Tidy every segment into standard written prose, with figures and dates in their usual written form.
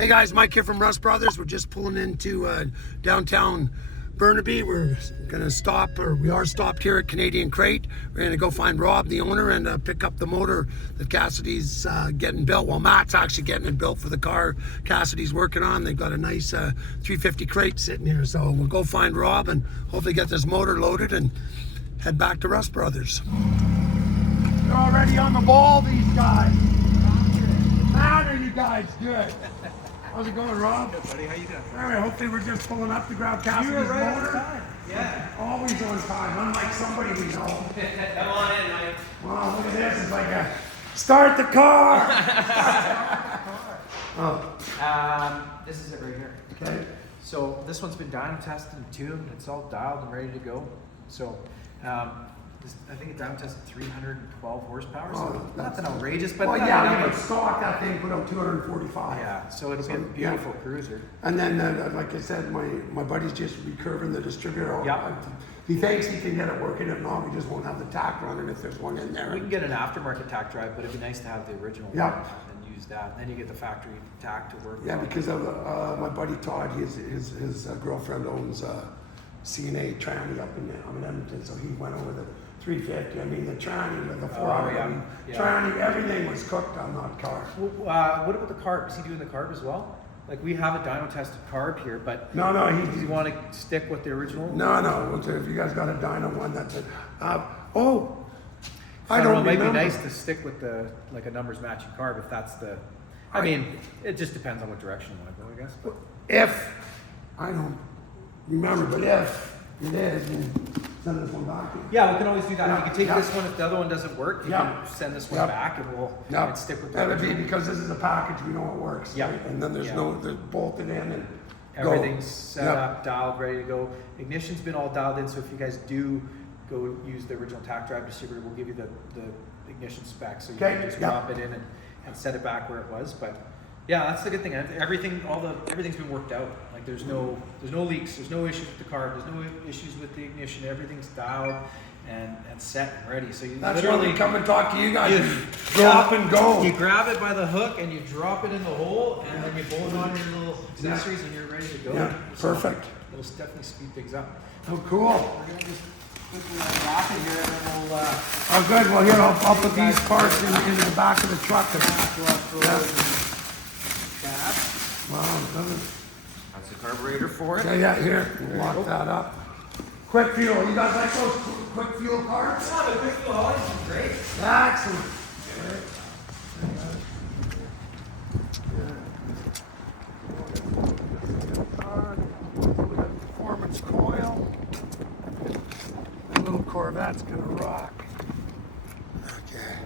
Hey guys, Mike here from Rust Brothers. We're just pulling into downtown Burnaby. We're gonna stop, or we are stopped here at Canadian Crate. We're gonna go find Rob, the owner, and pick up the motor that Cassidy's getting built. Well, Matt's actually getting it built for the car Cassidy's working on. They've got a nice 350 crate sitting here. So we'll go find Rob and hopefully get this motor loaded and head back to Rust Brothers. They're already on the ball, these guys. How are you guys? Good. How's it going, Rob? Good, buddy. How you doing? All right, hopefully we're just pulling up to grab Cassidy's motor. On time. Yeah. Always on time, unlike somebody we know. Come on in, Mike. Wow, look at this. It's like a start the car. This is it right here. Okay. So this one's been dyno tested and tuned. It's all dialed and ready to go. So I think it dyno tested 312 horsepower. So nothing outrageous, but well, yeah, but stock that thing put out 245. Yeah, so it'll be a beautiful cruiser. And then, like I said, my buddy's just recurving the distributor. Yeah. He thinks he can get it working. If not, we just won't have the tack running if there's one in there. We can get an aftermarket tack drive, but it'd be nice to have the original one and use that. And then you get the factory tack to work. Yeah, because of my buddy Todd, his girlfriend owns CNA tranny up in Edmonton, so he went over the 350. I mean, the tranny with the 400. Tranny, everything was cooked on that car. Well, what about the carb? Is he doing the carb as well? Like, we have a dyno tested carb here, but no, does he want to stick with the original? No. If you guys got a dyno one, that's it. I don't know. It might remember. be nice to stick with like a numbers matching carb if that's the. I mean, it just depends on what direction you want to go, I guess. But if I don't remember, but if it is, then send this one back to you. yeah, we can always do that. You can take this one if the other one doesn't work. You can send this one back, and we'll stick with that. That'd be because this is a package. We know it works. Yeah. Right? And then there's they're bolted in and everything's set up, dialed, ready to go. Ignition's been all dialed in, so if you guys do go use the original tack drive distributor, we'll give you the ignition specs, so you can just drop it in and set it back where it was. But yeah, that's the good thing. Everything's been worked out. Like there's no leaks, there's no issues with the carb, there's no issues with the ignition. Everything's dialed and set and ready. So you literally come and talk to you guys. You drop and go. You grab it by the hook and you drop it in the hole, and then you bolt on your little accessories and you're ready to go. Yeah, perfect. It'll definitely speed things up. Oh, cool. We're gonna just quickly unwrap it here, and then we'll. Oh, good. Well, here I'll put these parts into the back of the truck. Wow, That's the carburetor for it. yeah. Here, we'll lock that up. Quick fuel. You guys like those quick fuel cars? Yeah, the quick fuel always is great. Excellent. Performance coil. That little Corvette's gonna rock. Okay.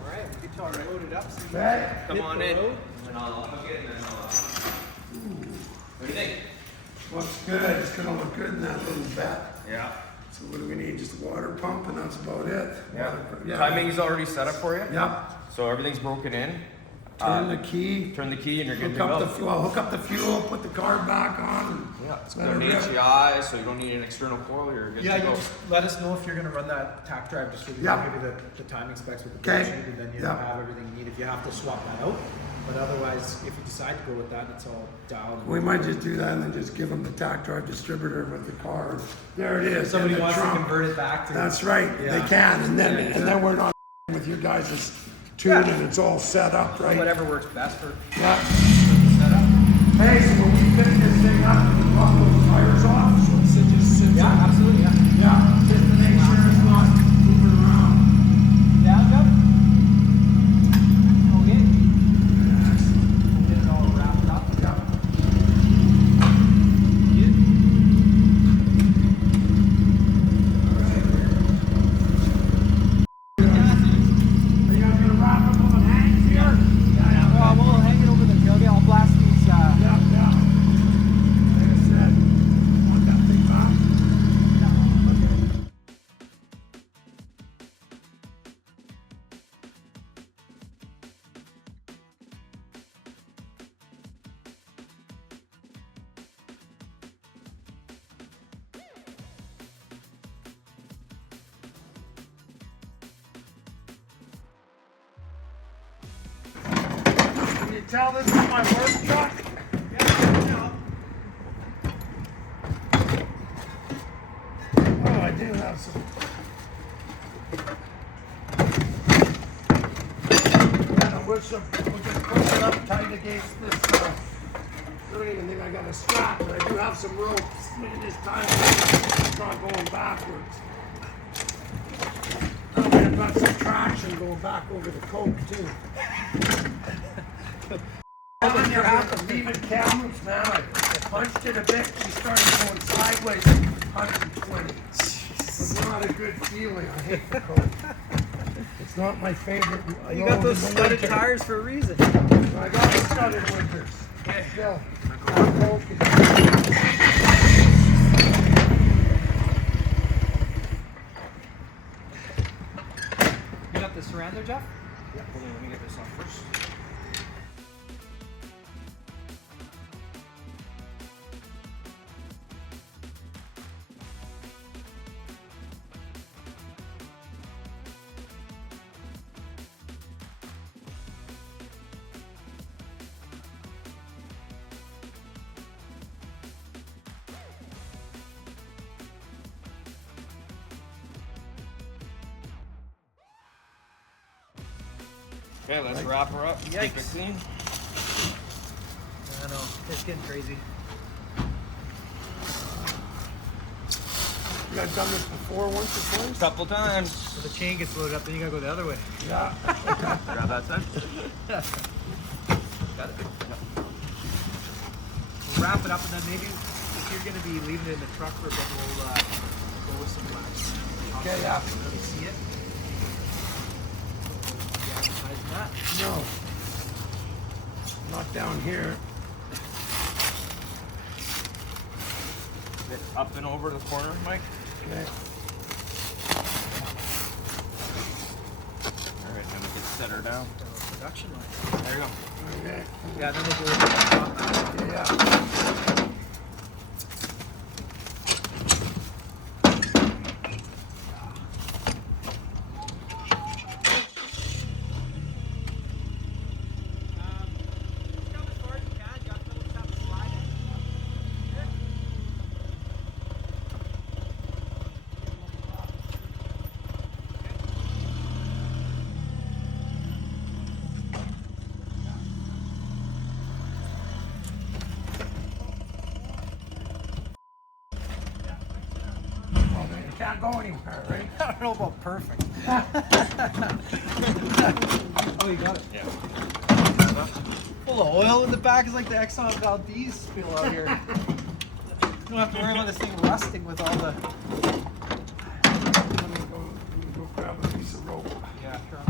All right, we get y'all loaded up. So Okay. Come on in, and I'll hook it, and then I'll. What do you think? Looks good. It's gonna look good in that little vat. Yeah. So what do we need? Just a water pump, and that's about it. Timing is already set up for you. Yep. So everything's broken in. Turn the key. Turn the key, and you're good Hook to up go. the fuel. Hook up the fuel. Put the car back on. Yeah, it's Let got an it rip. HEI, so you don't need an external coil. You're good yeah, to you go. just let us know if you're going to run that tack drive distributor. Yeah. We'll give you the timing specs with the Okay. sheet, and then you Yeah. have everything you need if you have to swap that out. But otherwise, if you decide to go with that, it's all dialed. We might just do that and then just give them the tack drive distributor with the car. There it is. If somebody in the wants trunk. to convert it back to. That's right. Yeah. They can, and then we're not with you guys' tune, and it's all set up, right? Whatever works best for Yeah. the setup. Hey, so when we fit this thing up, we drop those tires off, so it just sits Yeah, up. absolutely. Yeah. Yeah, just to make sure it's not moving around. Yeah, go. Okay. We'll get it all wrapped up. Yeah. Are you guys gonna wrap up on the hangs here? Well, we'll hang it over the tailgate. I'll blast these. Yeah. tell this is my work truck? Oh, I do have some. And I wish we'll just push it up tight against this. I don't even think I got a strap, but I do have some ropes. Look at this time. It's not going backwards. I've got some traction going back over the coke too. Leaving cameras, man. I punched it a bit. She started going sideways at 120. It's not a good feeling. I hate the coke. It's not my favorite. You got those studded tires for a reason. I got studded winters. Still, coke You got the surrender, Jeff? Yeah, hold on, let me get this off first. Okay, let's wrap her up. Keep it Yikes. clean. I know, it's getting crazy. You guys done this before once or twice? Couple times. So the chain gets loaded up, then you gotta go the other way. Yeah. Grab that side. Got it. We'll wrap it up, and then maybe if you're gonna be leaving it in the truck for a bit, we'll go with some wax. Okay, yeah. Let me see it. That. No. Not down here. Bit up and over the corner, Mike. Okay. Alright, then we can set her down. Production line. There you go. Okay. Yeah, then we'll go with the top. Yeah. Can't go anywhere, right? I don't know about perfect. Oh, you got it. Yeah. Full of oil in the back is like the Exxon Valdez spill out here. You don't have to worry about this thing rusting with all the. Let me go grab a piece of rope. Yeah, sure.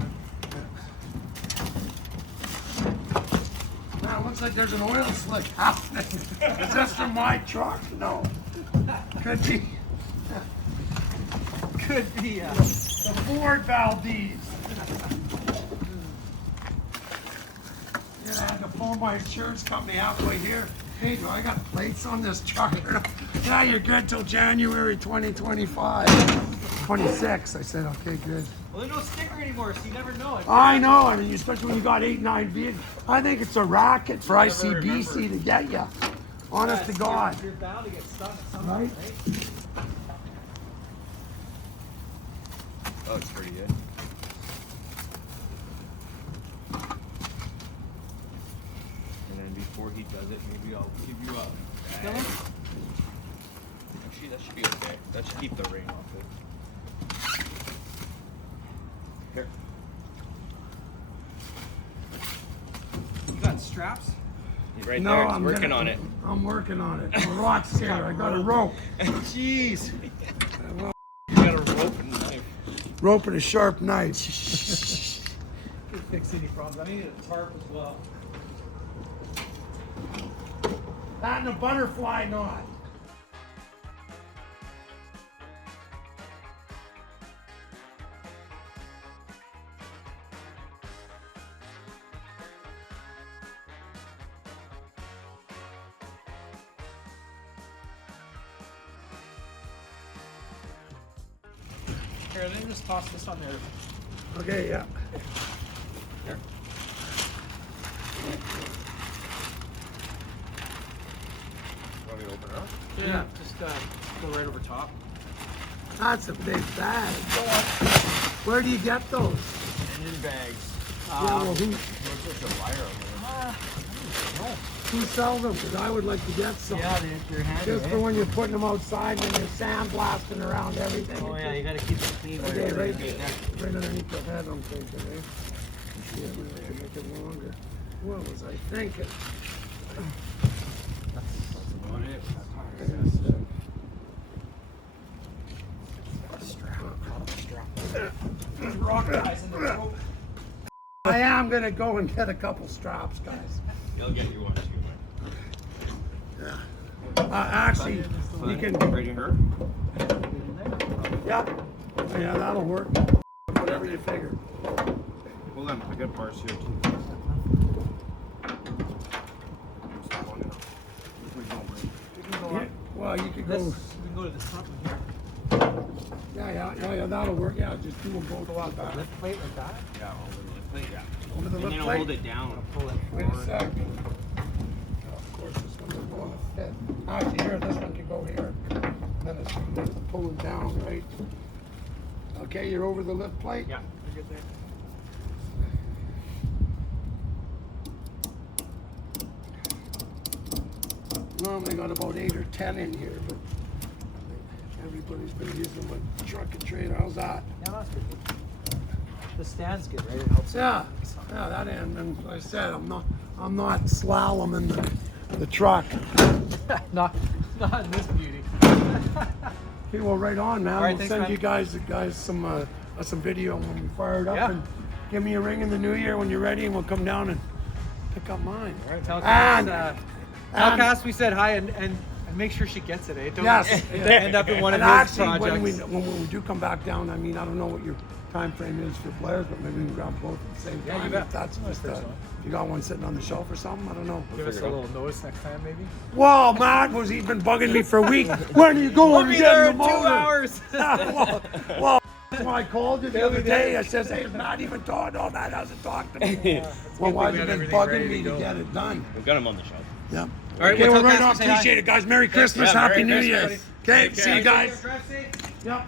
Now it looks like there's an oil slick happening. Is this from my truck? No. Could be. Could be. The Ford Valdez. Yeah, I had to phone my insurance company halfway here. Hey, do I got plates on this truck? Yeah, you're good till January 2025. 26. I said, okay, good. Well, there's no sticker anymore, so you never know it. I know. I mean, especially when you got 8, 9 vehicles. I think it's a racket for Never ICBC to get you. Honest to Yes, God. You're bound to get stuck at some Right? point, right? That looks pretty good. And then before he does it, maybe I'll give you a Filler? Actually, that should be okay. That should keep the rain off it. Here. You got straps? He's right No, there. He's I'm working gonna- on it. I'm working on it. The rock's here. I got a rope. Jeez. You got a rope and knife. Rope and a sharp knife. Could fix any problems. I need a tarp as well. That and a butterfly knot. Here, let me just toss this on there. Okay, yeah. Here. Yeah. Just go right over top. That's a big bag. Where do you get those? Engine bags. Yeah, well, What's this, a wire over who sells them? Because I would like to get some. there? Yeah, they're handy. Just for when you're putting them outside and you're sandblasting around everything. Oh yeah, you gotta keep it clean. While Okay, you're right, doing that. right underneath the head, I'm thinking, eh? Yeah, maybe I can make it longer. What was I thinking? That's about it. I am gonna go and get a couple straps, guys. They'll get you one too, Yeah. Actually, you can. Right in her? Yep. Yeah, that'll work. Whatever you figure. Hold on, I got parts here too. Yeah, well, you could go. We can go to the top of here. Yeah, that'll work. Yeah, just do them both like that. Lift plate like that? Yeah, over the lift plate, yeah. Over the And lift then I'll plate. hold it down. Pull it Wait a forward. sec. Oh, of course, this one will go on the fit. Actually, here, this one can go here. Then it's pulling down, right? Okay, you're over the lift plate? Yeah, you're good there. Normally got about 8 or 10 in here, but everybody's been using them with truck and trailer. How's that? Yeah, that's good. The stand's good, right? It helps. Yeah, that end. And like I said, I'm not slaloming the truck. not in this beauty. Okay, well, right on, man. All right, We'll thanks, send man. you guys some video when we fire it up, Yeah. and give me a ring in the new year when you're ready, and we'll come down and pick up mine. All right, tell And- Cass we said hi and make sure she gets it, eh? Don't Yes. end up in one of And his actually, projects. when we do come back down, I mean, I don't know what your time frame is for Blair's, but maybe we can grab both at the same Yeah, you time. bet. If that's just First one. if you got one sitting on the shelf or something, I don't know. Give us a little notice next time, maybe. Whoa, Matt was he's been bugging me for a week. When are you going? We'll to be get there the in 2 motor? hours. well, that's why I called you the other day. I says, hey, is Matt even talking? No, Matt hasn't talked to me. Well, why we have you had been everything ready bugging me to to go. get it done? We got them on the shelf. Yep. All right, Okay, we'll well, tell right Cass on. we say hi. Appreciate it, guys. Merry Christmas. Yeah, Happy Merry New Christmas, Year. buddy. Okay, see you guys. Drive safe. Yep.